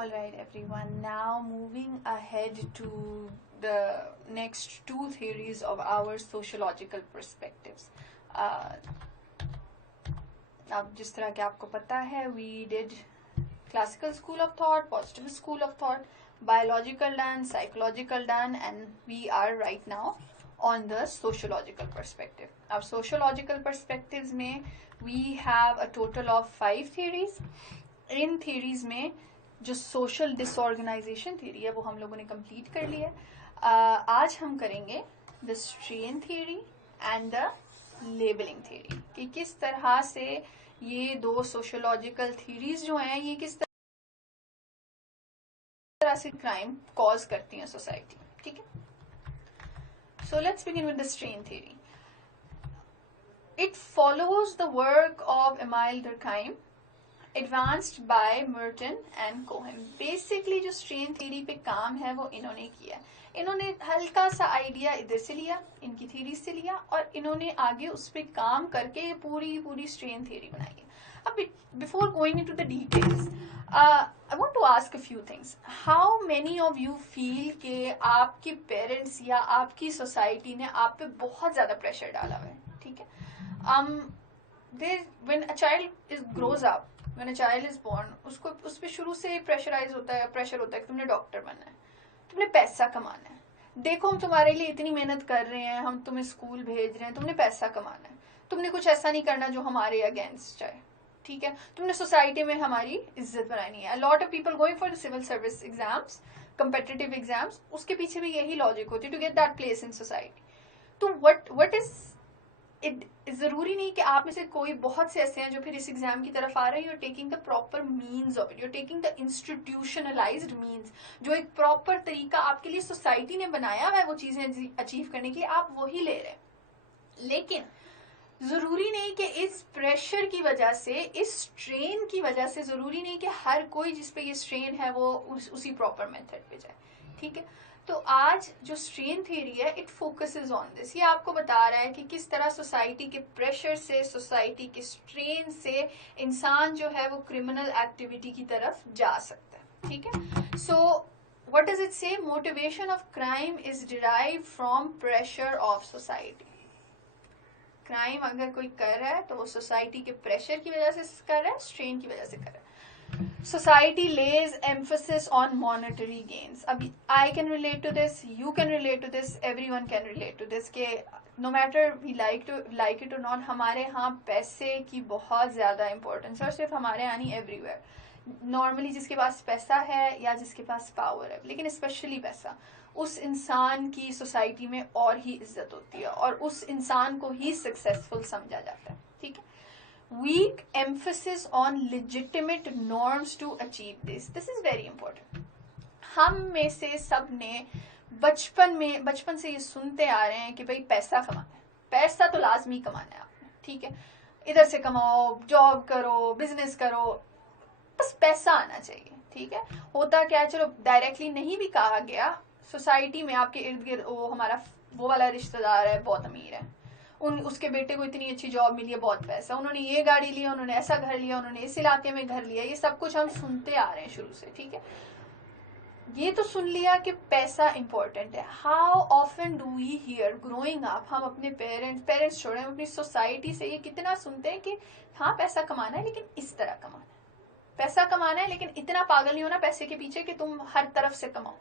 Alright, everyone. Now moving ahead to the next two theories of our sociological perspectives. अब जिस तरह कि आपको पता है, we did classical school of thought, positive school of thought, biological done, psychological done, and we are right now on the sociological perspective. अब sociological perspectives में we have a total of 5 theories. In theories में जो social disorganisation theory है वो हम लोगों ने complete कर लिया है. आज हम करेंगे the strain theory and the labelling theory कि किस तरह से ये दो सोशोलॉजिकल थ्योरीज जो हैं ये किस तरह से क्राइम कॉज करती हैं सोसाइटी. ठीक है, so let's begin with the strain theory. It follows the work of amyl Durkheim advanced by Merton and Cohen. Basically जो स्ट्रेन थ्योरी पे काम है वो इन्होंने किया. इन्होंने हल्का सा आइडिया इधर से लिया, इनकी थ्योरी से लिया, और इन्होंने आगे उस पर काम करके पूरी स्ट्रेन थ्योरी बनाई है. अब before going into the details, I want to ask a few things. How many of you feel कि आपके पेरेंट्स या आपकी सोसाइटी ने आप पे बहुत ज्यादा प्रेशर डाला हुआ है? ठीक है, when a child grows up, when a child is born, उसको उस पर शुरू से प्रेशर होता है कि तुमने डॉक्टर बनना है, तुमने पैसा कमाना है, देखो हम तुम्हारे लिए इतनी मेहनत कर रहे हैं, हम तुम्हें स्कूल भेज रहे हैं, तुमने पैसा कमाना है, तुमने कुछ ऐसा नहीं करना जो हमारे अगेंस्ट जाए. ठीक है, तुमने सोसाइटी में हमारी इज्जत बनानी है. Lot of people going for the civil service exams, competitive exams, उसके पीछे भी यही लॉजिक होती है, to get that place in society. तो व्हाट इज इट? जरूरी नहीं कि आप में से कोई, बहुत से ऐसे हैं जो फिर इस एग्जाम की तरफ आ रहे हैं. You're taking the proper means of it, you're taking the institutionalised means, जो एक प्रॉपर तरीका आपके लिए सोसाइटी ने बनाया हुआ है वो चीजें अचीव करने के लिए, आप वही ले रहे हैं. लेकिन जरूरी नहीं कि इस प्रेशर की वजह से, इस स्ट्रेन की वजह से, जरूरी नहीं कि हर कोई जिसपे ये स्ट्रेन है वो उसी प्रॉपर मेथड पे जाए. ठीक है, तो आज जो स्ट्रेन थ्योरी है इट फोकसेस ऑन दिस. ये आपको बता रहा है कि किस तरह सोसाइटी के प्रेशर से, सोसाइटी के स्ट्रेन से इंसान जो है वो क्रिमिनल एक्टिविटी की तरफ जा सकता है. ठीक है, सो व्हाट डज इट से? Motivation of crime is derived from pressure of society. Crime अगर कोई कर रहा है तो वो सोसाइटी के प्रेशर की वजह से कर रहा है, स्ट्रेन की वजह से कर रहा है. Society lays emphasis on monetary gains. Abhi I can relate to this, you can relate to this, everyone can relate to this कि no matter we like it or not, हमारे यहाँ पैसे की बहुत ज़्यादा इम्पोर्टेंस है, और सिर्फ हमारे यहाँ नहीं, एवरीवेयर. नॉर्मली जिसके पास पैसा है या जिसके पास पावर है, लेकिन स्पेशली पैसा, उस इंसान की सोसाइटी में और ही इज्जत होती है और उस इंसान को ही सक्सेसफुल समझा जाता है. ठीक है, weak emphasis on legitimate norms to achieve this. This is very important. हम में से सब ने बचपन से ये सुनते आ रहे हैं कि भाई पैसा कमाना है, पैसा तो लाजमी कमाना है आपने. ठीक है, इधर से कमाओ, जॉब करो, बिजनेस करो, बस पैसा आना चाहिए. ठीक है, होता क्या है, चलो डायरेक्टली नहीं भी कहा गया, सोसाइटी में आपके इर्द गिर्द हमारा वो वाला रिश्तेदार है, बहुत अमीर है, उसके बेटे को इतनी अच्छी जॉब मिली है, बहुत पैसा, उन्होंने ये गाड़ी लिया, उन्होंने ऐसा घर लिया, उन्होंने इस इलाके में घर लिया, ये सब कुछ हम सुनते आ रहे हैं शुरू से. ठीक है, ये तो सुन लिया कि पैसा इंपॉर्टेंट है. How often do we hear growing up, हम अपने पेरेंट्स छोड़े, हम अपनी सोसाइटी से ये कितना सुनते हैं कि हाँ पैसा कमाना है लेकिन इस तरह कमाना है, पैसा कमाना है लेकिन इतना पागल नहीं होना पैसे के पीछे कि तुम हर तरफ से कमाओ,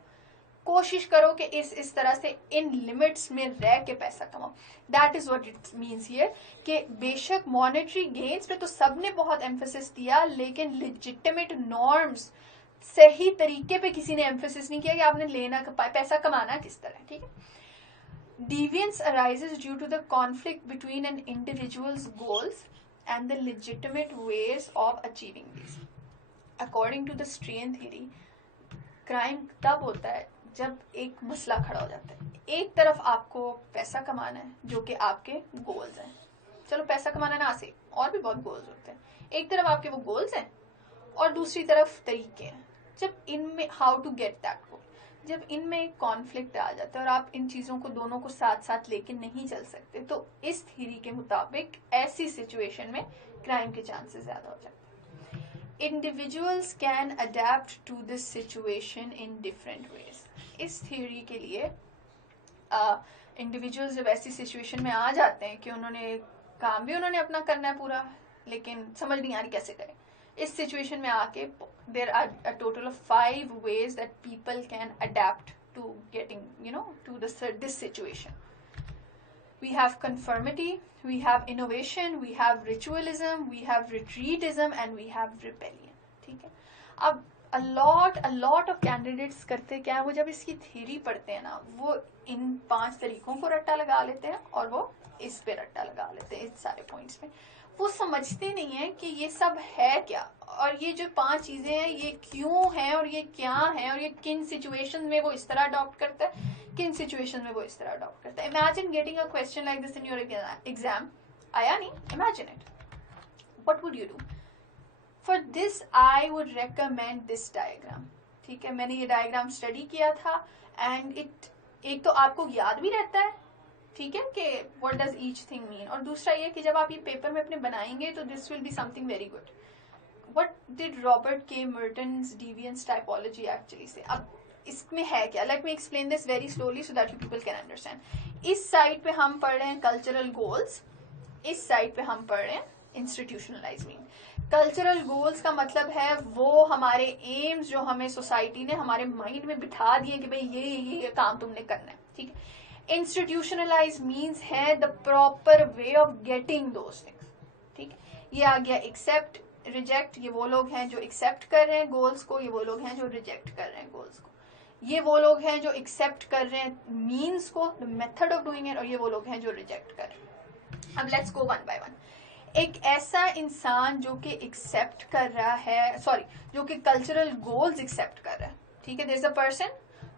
कोशिश करो कि इस तरह से इन लिमिट्स में रह के पैसा कमाओ. That is what it means here कि बेशक मॉनेटरी गेन्स पे तो सबने बहुत एम्फेसिस दिया, लेकिन लेजिटिमेट नॉर्म्स, सही तरीके पे किसी ने एम्फेसिस नहीं किया कि आपने लेना पैसा कमाना किस तरह. ठीक है, deviance arises due to the conflict between an individual's goals and the legitimate ways of achieving these. According to the strain theory, crime तब होता है जब एक मसला खड़ा हो जाता है. एक तरफ आपको पैसा कमाना है जो कि आपके गोल्स हैं, चलो पैसा कमाना ना से और भी बहुत गोल्स होते हैं, एक तरफ आपके वो गोल्स हैं और दूसरी तरफ तरीके हैं. जब इनमें how to get that goal, जब इनमें एक कॉन्फ्लिक्ट आ जाता है और आप इन चीजों को दोनों को साथ साथ लेके नहीं चल सकते, तो इस थ्योरी के मुताबिक ऐसी सिचुएशन में क्राइम के चांसेस ज्यादा हो जाते हैं. Individuals can adapt to this situation in different ways. इस थ्योरी के लिए इंडिविजुअल्स जब ऐसी सिचुएशन में आ जाते हैं कि उन्होंने काम भी उन्होंने अपना करना है पूरा, लेकिन समझ नहीं आ रही कैसे करें, इस सिचुएशन में आके there are a total of 5 ways that people can adapt to getting, to this situation. We have conformity, we have innovation, we have ritualism, we have retreatism, and we have rebellion. ठीक है. अब a lot of candidates करते क्या है, वो जब इसकी theory पढ़ते हैं ना, वो इन 5 तरीकों को रट्टा लगा लेते हैं और वो इस पे रट्टा लगा लेते हैं, इस सारे पॉइंट्स पे. वो समझते नहीं है कि ये सब है क्या, और ये जो 5 चीजें हैं ये क्यों हैं, और ये क्या है, और ये किन सिचुएशन में वो इस तरह अडॉप्ट करता है, किन सिचुएशन में वो इस तरह अडॉप्ट करता है. Imagine getting a question like this in your exam. आया नहीं, imagine it. What would you do? For this I would recommend this diagram. ठीक है, मैंने ये डायग्राम स्टडी किया था एंड एक तो आपको याद भी रहता है, ठीक है, कि what does each thing mean, और दूसरा ये कि जब आप ये पेपर में अपने बनाएंगे तो this will be something very good. What did Robert के मर्टन्स डिविएंस टाइपोलॉजी एक्चुअली से? अब इसमें है क्या? Let me explain this very slowly so that you people can understand. इस साइड पे हम पढ़ रहे हैं कल्चरल गोल्स, इस साइड पे हम पढ़ रहे हैं इंस्टीट्यूशनलाइज मीन. कल्चरल गोल्स का मतलब है वो हमारे एम्स जो हमें सोसाइटी ने हमारे माइंड में बिठा दिए कि भाई ये काम तुमने करना है. ठीक है. इंस्टीट्यूशनलाइज मीन्स है the proper way of getting those things. ठीक है. ये आ गया एक्सेप्ट, रिजेक्ट. ये वो लोग हैं जो एक्सेप्ट कर रहे हैं गोल्स को, ये वो लोग हैं जो रिजेक्ट कर रहे हैं गोल्स को. ये वो लोग हैं जो एक्सेप्ट कर रहे हैं मीन्स को, the method of doing it, और ये वो लोग हैं जो रिजेक्ट कर रहे हैं. अब let's go one by one. एक ऐसा इंसान जो कि एक्सेप्ट कर रहा है, जो कि कल्चरल गोल्स एक्सेप्ट कर रहा है. ठीक है. देयर इज अ पर्सन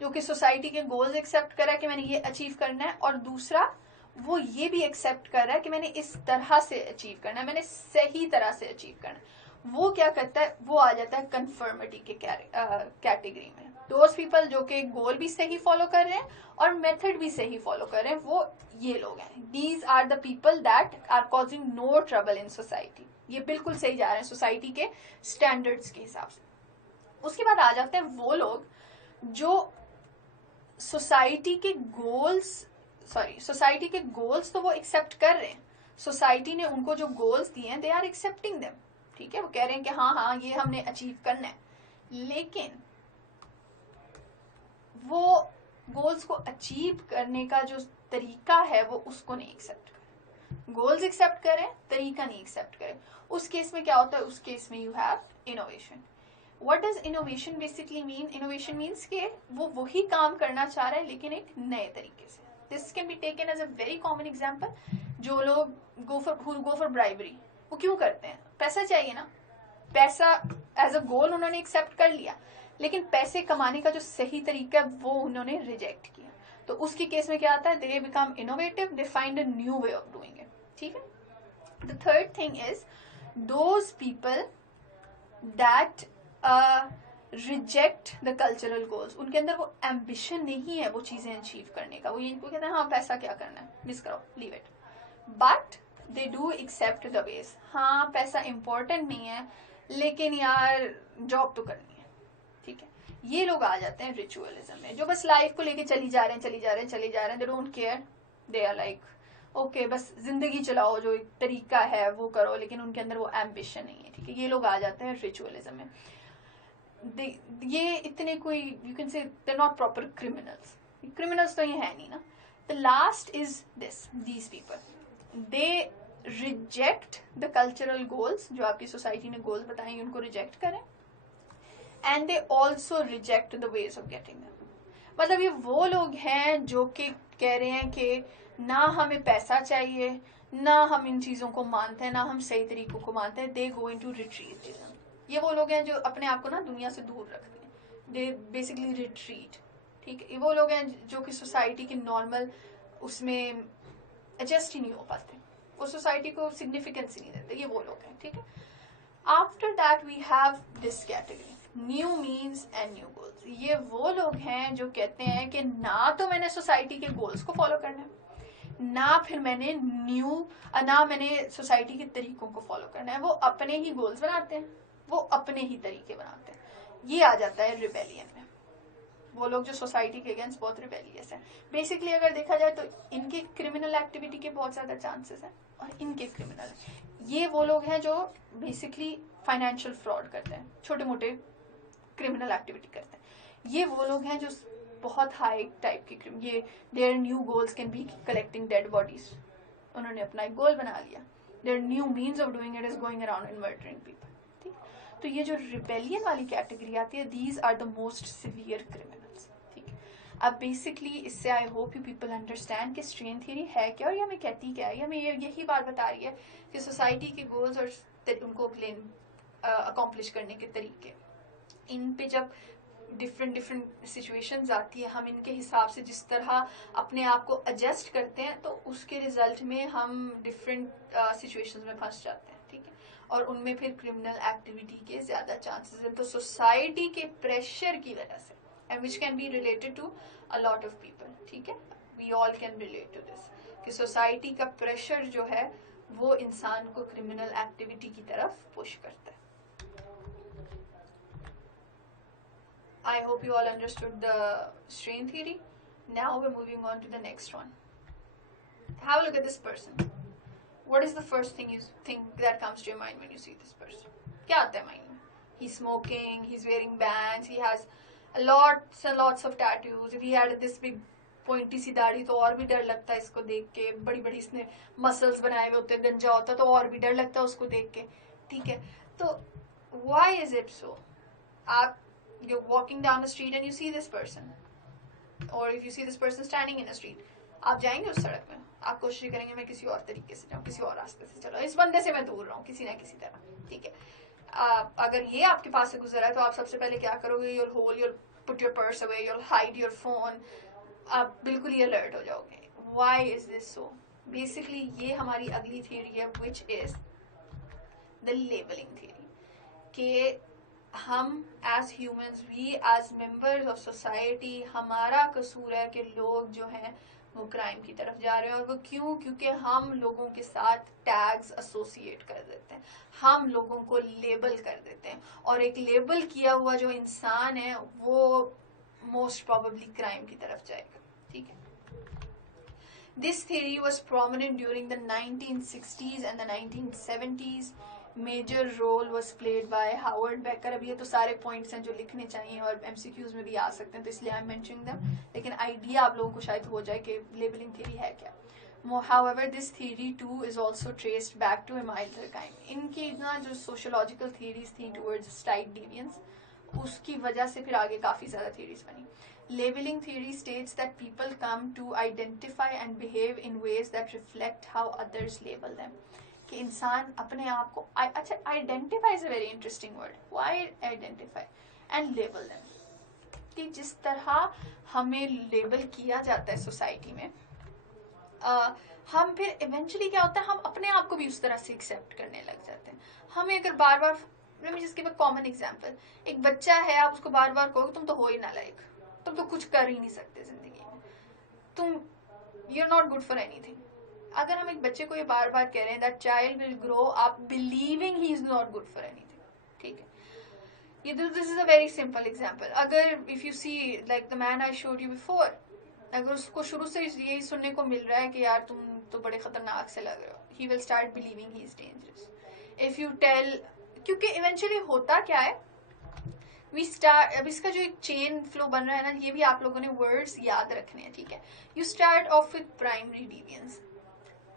जो कि सोसाइटी के गोल्स एक्सेप्ट कर रहा है कि मैंने ये अचीव करना है, और दूसरा वो ये भी एक्सेप्ट कर रहा है कि मैंने इस तरह से अचीव करना है, मैंने सही तरह से अचीव करना है. वो क्या करता है? वो आ जाता है कन्फर्मिटी के कैटेगरी में. दोज पीपल जो कि गोल भी सही फॉलो कर रहे हैं और मेथड भी सही फॉलो कर रहे हैं, वो ये लोग हैं. These are the people that are causing no trouble in society. ये बिल्कुल सही जा रहे हैं सोसाइटी के स्टैंडर्ड्स के हिसाब से. उसके बाद आ जाते हैं वो लोग जो सोसाइटी के गोल्स तो वो एक्सेप्ट कर रहे हैं. सोसाइटी ने उनको जो गोल्स दिए हैं, दे आर एक्सेप्टिंग देम. ठीक है. वो कह रहे हैं कि हाँ ये हमने अचीव करना है, लेकिन वो गोल्स को अचीव करने का जो तरीका है वो उसको नहीं एक्सेप्ट करें. गोल्स एक्सेप्ट करें, तरीका नहीं एक्सेप्ट करें. उस केस में क्या होता है? उस केस में you have innovation. What does innovation basically mean? Innovation means कि वो वही काम करना चाह रहा है लेकिन एक नए तरीके से. This can be taken as a very common example. जो लोग go for bribery, वो क्यों करते हैं? पैसा चाहिए ना. पैसा as a goal उन्होंने एक्सेप्ट कर लिया, लेकिन पैसे कमाने का जो सही तरीका है वो उन्होंने रिजेक्ट किया. तो उसके केस में क्या आता है? They become innovative, they find a new way of doing it. ठीक है. The third thing is those people that reject the cultural goals. उनके अंदर वो एम्बिशन नहीं है वो चीजें अचीव करने का. वो इनको कहते हैं हाँ पैसा क्या करना है, मिस करो, leave it. But they do accept the ways. हाँ पैसा इंपॉर्टेंट नहीं है, लेकिन यार जॉब तो करनी है. ठीक है. ये लोग आ जाते हैं रिचुअलिज्म में, जो बस लाइफ को लेके चली जा रहे हैं. They don't care. They are like okay बस जिंदगी चलाओ, जो एक तरीका है वो करो, लेकिन उनके अंदर वो एम्बिशन नहीं है. ठीक है. ये लोग आ जाते हैं रिचुअलिज्म में. ये इतने कोई you can say they not proper criminals तो ये है नहीं ना. The last is these people they reject the cultural goals. जो आपकी सोसाइटी ने गोल्स बताएंगे उनको रिजेक्ट करें, and they also reject the ways of getting them. मतलब ये वो लोग हैं जो कि कह रहे हैं कि ना हमें पैसा चाहिए, ना हम इन चीजों को मानते हैं, ना हम सही तरीकों को मानते हैं. दे गो इनटू रिट्रीटिज्म. ये वो लोग हैं जो अपने आप को ना दुनिया से दूर रखते हैं. They basically retreat. ठीक है. ये वो लोग हैं जो कि सोसाइटी के नॉर्मल उसमें एडजस्ट ही नहीं हो पाते, वो सोसाइटी को सिग्निफिकेंस ही नहीं देते. ये वो लोग हैं. ठीक है. After that we have this category, new means and new goals. ये वो लोग हैं जो कहते हैं कि ना तो मैंने सोसाइटी के गोल्स को फॉलो करना है, ना फिर मैंने सोसाइटी के तरीकों को फॉलो करना है. वो अपने ही गोल्स बनाते हैं, वो अपने ही तरीके बनाते हैं। ये आ जाता है रिबेलियन में। वो लोग जो सोसाइटी के अगेंस्ट बहुत रिबेलियस है। बेसिकली अगर देखा जाए तो इनके क्रिमिनल एक्टिविटी के बहुत ज्यादा चांसेस हैं और इनके क्रिमिनल, ये वो लोग हैं जो बेसिकली फाइनेंशियल फ्रॉड करते हैं, छोटे मोटे क्रिमिनल एक्टिविटी करते हैं। ये वो लोग हैं जो बहुत हाई टाइप के क्रिम, ये their new goals can be collecting dead bodies. उन्होंने अपना एक गोल बना लिया। Their new means of doing it is going around and murdering people. ठीक, तो ये जो रिबेलियन वाली कैटेगरी आती है, these are the most severe criminals. ठीक, अब बेसिकली इससे I hope you people understand कि स्ट्रेन थ्योरी है क्या और ये हमें कहती क्या है। ये हमें यही बात बता रही है कि सोसाइटी के गोल्स और उनको अकॉम्प्लिश करने के तरीके, इन पे जब डिफरेंट डिफरेंट सिचुएशंस आती है, हम इनके हिसाब से जिस तरह अपने आप को एडजस्ट करते हैं, तो उसके रिजल्ट में हम डिफरेंट सिचुएशंस में फंस जाते हैं। ठीक है, और उनमें फिर क्रिमिनल एक्टिविटी के ज्यादा चांसेस हैं। तो सोसाइटी के प्रेशर की वजह से, and which can be related to a lot of people. ठीक है, we all can relate to this, कि सोसाइटी का प्रेशर जो है वो इंसान को क्रिमिनल एक्टिविटी की तरफ पुश करता है। I hope you all understood the strain theory. Now we're moving on to the next one. Have a look at this person. What is the first thing you think that comes to your mind when you see this person? क्या आता है mind में? He's smoking, he's wearing bands, he has lots and lots of tattoos. If he had this big pointy सी दाढ़ी तो और भी डर लगता है इसको देख के। बड़ी बड़ी इसने मसल्स बनाए हुए होते, गंजा होता तो और भी डर लगता है उसको देख के। ठीक है, तो why is it so? आप you're walking down the street and you see this person, or if you see this person standing in a street, आप जाएंगे उस सड़क में, आप कोशिश करेंगे मैं किसी और तरीके से जाऊँ, किसी और रास्ते से चलो, इस बंदे से मैं दूर रहूँ किसी ना किसी तरह। ठीक है, अगर ये आपके पास से गुजरा है तो आप सबसे पहले क्या करोगे? you'll hold, you'll put your purse away, you'll hide your phone, आप बिल्कुल ही अलर्ट हो जाओगे। why is this so? basically ये हमारी अगली थियरी है, which is the labeling theory, कि हम as humans, we as members of society, हमारा कसूर है कि लोग जो हैं वो क्राइम की तरफ जा रहे हैं। और वो क्यों? क्योंकि हम लोगों के साथ टैग्स एसोसिएट कर देते हैं, हम लोगों को लेबल कर देते हैं, और एक लेबल किया हुआ जो इंसान है वो मोस्ट प्रोबेबली क्राइम की तरफ जाएगा। ठीक है, this theory was prominent during the 1960s and the 1970s. Major role was played by Howard Becker. अब ये तो सारे पॉइंट्स हैं जो लिखने चाहिए और एमसीक्यूज में भी आ सकते हैं, तो इसलिए आई एम मेंशनिंग देम, लेकिन आइडिया आप लोगों को शायद हो जाए कि लेबलिंग थ्योरी है क्या। However, this theory too is also traced back to Emile Durkheim. इनकी इतना जो सोशोलॉजिकल थियरीज थी टूवर्ड्स स्लाइट डिवियंस, उसकी वजह से फिर आगे काफी ज्यादा थियरीज बनी। Labeling theory states that people come to identify and behave in ways that reflect how others label them. कि इंसान अपने आप को, अच्छा, identify is a very interesting word. Why identify and label them, कि जिस तरह हमें लेबल किया जाता है सोसाइटी में, हम फिर इवेंचुअली क्या होता है, हम अपने आप को भी उस तरह से एक्सेप्ट करने लग जाते हैं। हमें अगर बार बार, let me just give a common example, एक बच्चा है, आप उसको बार बार कहोगे तुम तो हो ही ना लायक, तुम तो कुछ कर ही नहीं सकते जिंदगी में, तुम you are not good for anything. अगर हम एक बच्चे को ये बार बार कह रहे हैं that child will grow up believing he is not good for anything. ठीक है, ये this is a very simple example. अगर if you see like the man I showed you before, अगर उसको शुरू से यही सुनने को मिल रहा है कि यार तुम तो बड़े खतरनाक से लग रहे हो, he will start believing he is dangerous. If you tell, क्योंकि इवेंचुअली होता क्या है, वी स्टार्ट, अब इसका जो एक चेन फ्लो बन रहा है ना, ये भी आप लोगों ने वर्ड्स याद रखने हैं। ठीक है, you start of with primary deviance,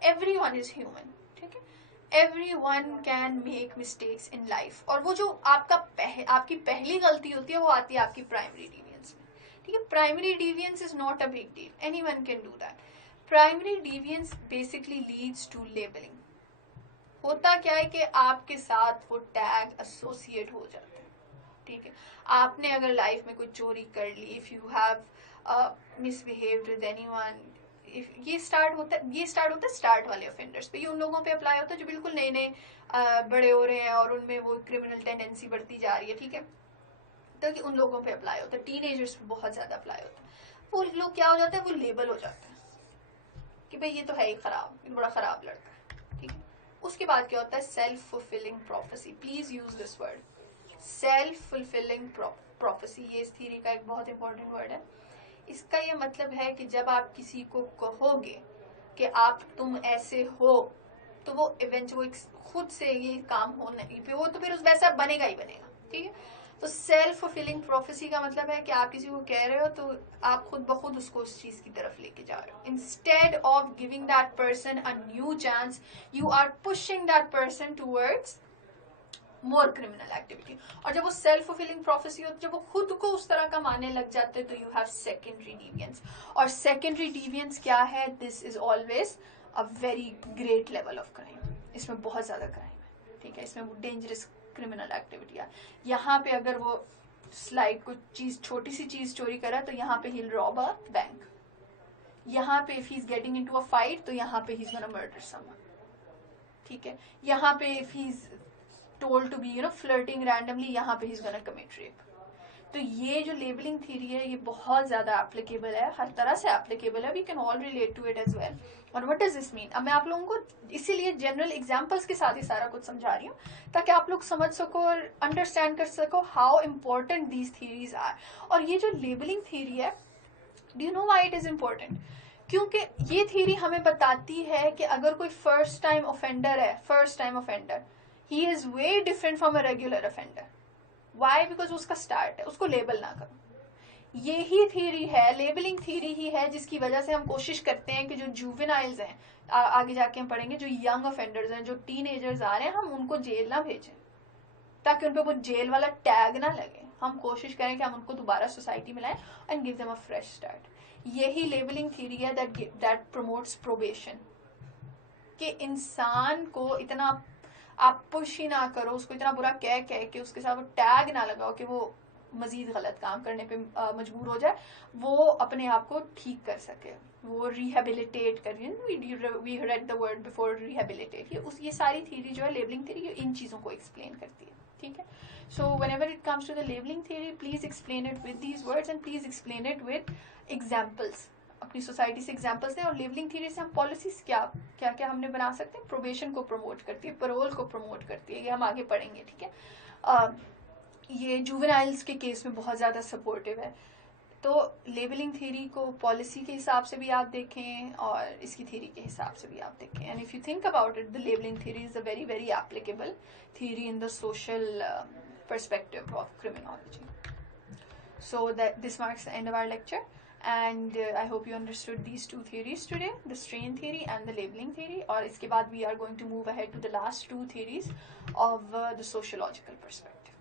everyone is human, ठीक है, everyone can make mistakes in life, और वो जो आपकी पहली गलती होती है वो आती है आपकी प्राइमरी डिवियंस में। ठीक है, primary deviance is not a big deal, anyone can do that. Primary deviance basically leads to labelling. होता क्या है कि आपके साथ वो टैग एसोसिएट हो जाते हैं। ठीक है, आपने अगर लाइफ में कोई चोरी कर ली, if you have misbehaved with anyone, ये स्टार्ट होता है स्टार्ट वाले ऑफेंडर्स पे। ये उन लोगों पे अप्लाई होता है जो बिल्कुल नए नए बड़े हो रहे हैं और उनमें वो क्रिमिनल टेंडेंसी बढ़ती जा रही है। ठीक है, तो कि उन लोगों पे अप्लाई होता है, टीनेजर्स पे बहुत ज्यादा अप्लाई होता है। वो लोग क्या हो जाता है, वो लेबल हो जाता है कि भाई ये तो है ही खराब, ये बड़ा खराब लड़का है। ठीक है, उसके बाद क्या होता है, self fulfilling prophecy. Please use this word, self fulfilling prophecy, ये इस थ्योरी का एक बहुत इंपॉर्टेंट वर्ड है। इसका ये मतलब है कि जब आप किसी को कहोगे कि आप तुम ऐसे हो, तो वो खुद से ये काम होना, वो तो फिर उस वैसा बनेगा ही बनेगा, ठीक है। तो सेल्फ फुलफिलिंग प्रोफेसी का मतलब है कि आप किसी को कह रहे हो तो आप खुद ब खुद उसको उस चीज की तरफ लेके जा रहे हो। Instead of giving that person a new chance, you are pushing that person towards more criminal activity. और जब वो सेल्फ फुलफिलिंग प्रोफेसी होती है, जब वो खुद को उस तरह का मानने लग जाते हैं, तो यू हैव सेकेंडरी डिवियंस। और सेकेंडरी डिवियंस क्या है? This is always a very great level of crime. इसमें बहुत ज्यादा क्राइम है, ठीक है। इसमें डेंजरस क्रिमिनल एक्टिविटी है। यहाँ पे अगर वो स्लाइड को चीज, छोटी सी चीज चोरी करा, तो यहाँ पे he'll rob a बैंक। यहाँ पे if he's getting into a fight, तो यहाँ पे he's gonna murder someone, ठीक है। यहाँ पे if he's told to be flirting randomly, यहाँ पे he's gonna commit rape। तो ये जो लेबलिंग थ्योरी है, ये बहुत ज्यादा एप्लीकेबल है, हर तरह से एप्लीकेबल है। We can all relate to it as well. और व्हाट डज दिस मीन? अब मैं आप लोगों को इसीलिए जनरल एग्जांपल्स के साथ ही सारा कुछ समझा रही हूँ, ताकि आप लोग समझ सको और अंडरस्टैंड कर सको how important these theories are. और ये जो लेबलिंग थ्योरी है, do you know why it is important? क्योंकि ये थ्योरी हमें बताती है कि अगर कोई फर्स्ट टाइम ऑफेंडर है, first time offender, he is way different from a regular offender. Why? Because उसका स्टार्ट है, उसको लेबल ना करो। यही थ्योरी है, लेबलिंग थ्योरी ही है, जिसकी वजह से हम कोशिश करते हैं कि जो जुवेनाइल्स हैं, आगे जाके हम पढ़ेंगे, जो यंग ऑफेंडर्स हैं, जो टीनेजर्स आ रहे हैं, हम उनको जेल ना भेजें, ताकि उन पे वो जेल वाला टैग ना लगे। हम कोशिश करें कि हम उनको दोबारा सोसाइटी में लाएं and give them a fresh start. यही लेबलिंग थ्योरी है दैट प्रमोट्स प्रोबेशन, कि इंसान को इतना आप पुश ही ना करो, उसको इतना बुरा कह के उसके साथ वो टैग ना लगाओ कि वो मजीद गलत काम करने पे मजबूर हो जाए, वो अपने आप को ठीक कर सके, वो रिहेबिलिटेट कर। We read the word before rehabilitate. ये सारी थ्योरी जो है, लेबलिंग थ्योरी, इन चीजों को एक्सप्लेन करती है, ठीक है। सो whenever it comes to the labeling theory, please explain it with these words and please explain it with examples। अपनी सोसाइटी से एग्जाम्पल्स दें। और लेबलिंग थ्योरी से हम पॉलिसीज क्या क्या हमने बना सकते हैं। प्रोबेशन को प्रमोट करती है, पैरोल को प्रमोट करती है, ये हम आगे पढ़ेंगे, ठीक है। ये जुवेनाइल्स के केस में बहुत ज्यादा सपोर्टिव है। तो लेबलिंग थ्योरी को पॉलिसी के हिसाब से भी आप देखें और इसकी थ्योरी के हिसाब से भी आप देखें। And if you think about it, the labelling theory is a very very applicable theory in the social perspective of criminology. So that this marks the end of our lecture, and I hope you understood these two theories today, the strain theory and the labeling theory. और इसके बाद we are going to move ahead to the last two theories of the sociological perspective.